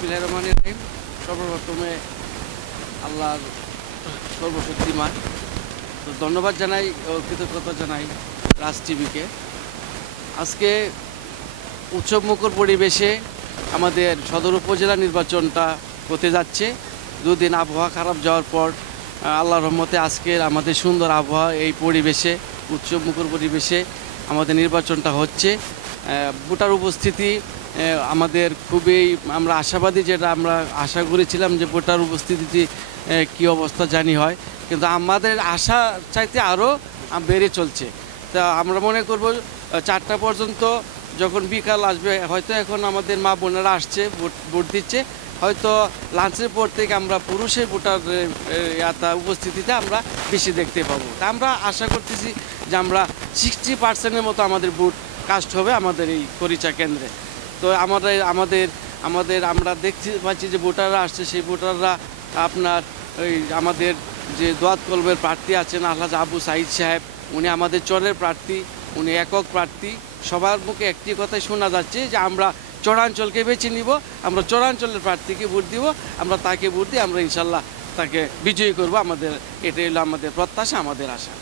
বিসমিল্লাহির রহমানির রহিম। সর্বপ্রথমে আল্লাহর সর্বশক্তিমান, তো ধন্যবাদ জানাই ও কৃতজ্ঞতা জানাই রাজ টিভিকে। আজকে উৎসবমুখর পরিবেশে আমাদের সদর উপজেলা নির্বাচনটা হতে যাচ্ছে। দুদিন আবহাওয়া খারাপ যাওয়ার পর আল্লাহর রহমতে আজকের আমাদের সুন্দর আবহাওয়া, এই পরিবেশে উৎসবমুখর পরিবেশে আমাদের নির্বাচনটা হচ্ছে। ভোটার উপস্থিতি আমাদের খুবই, আমরা আশাবাদী, যেটা আমরা আশা করেছিলাম যে ভোটার উপস্থিতি কী অবস্থা জানি হয়, কিন্তু আমাদের আশা চাইতে আরও বেড়ে চলছে। তা আমরা মনে করব 4টা পর্যন্ত যখন বিকাল আসবে, হয়তো এখন আমাদের মা বোনেরা আসছে ভোট দিচ্ছে, হয়তো লাঞ্চের পর থেকে আমরা পুরুষের ভোটার উপস্থিতিতে আমরা বেশি দেখতে পাবো। তা আমরা আশা করতেছি যে আমরা 60% মতো আমাদের ভোট কাস্ট হবে আমাদের এই করিচা কেন্দ্রে। তো আমরা দেখতে পাচ্ছি যে ভোটাররা আসছে, সেই ভোটাররা আপনার ওই আমাদের যে দোয়াত কলবের প্রার্থী আছেন আলহাজ আবু সাইদ সাহেব, উনি আমাদের চরের প্রার্থী, উনি একক প্রার্থী। সবার মুখে একটি কথাই শোনা যাচ্ছে যে আমরা চরাঞ্চলকে বেছে নিব, আমরা চরাঞ্চলের প্রার্থীকে ভোট দিব, আমরা তাকে ভোট দিয়ে আমরা ইনশাল্লাহ তাকে বিজয়ী করব। এটাই হলো আমাদের প্রত্যাশা, আমাদের আশা।